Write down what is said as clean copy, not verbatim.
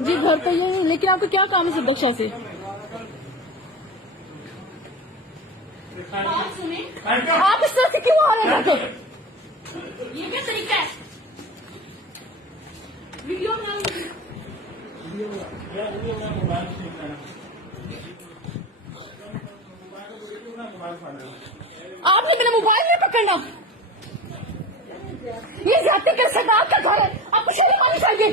जी घर तो ये है, लेकिन आपका क्या काम है सुरक्षा से? आप इस तरह से क्यों आ रहे हैं? ये क्या तरीका है? वीडियो आपने मेरा मोबाइल नहीं पकड़ना। ये जाति के सरदार का घर है, आपको शर्म आनी चाहिए।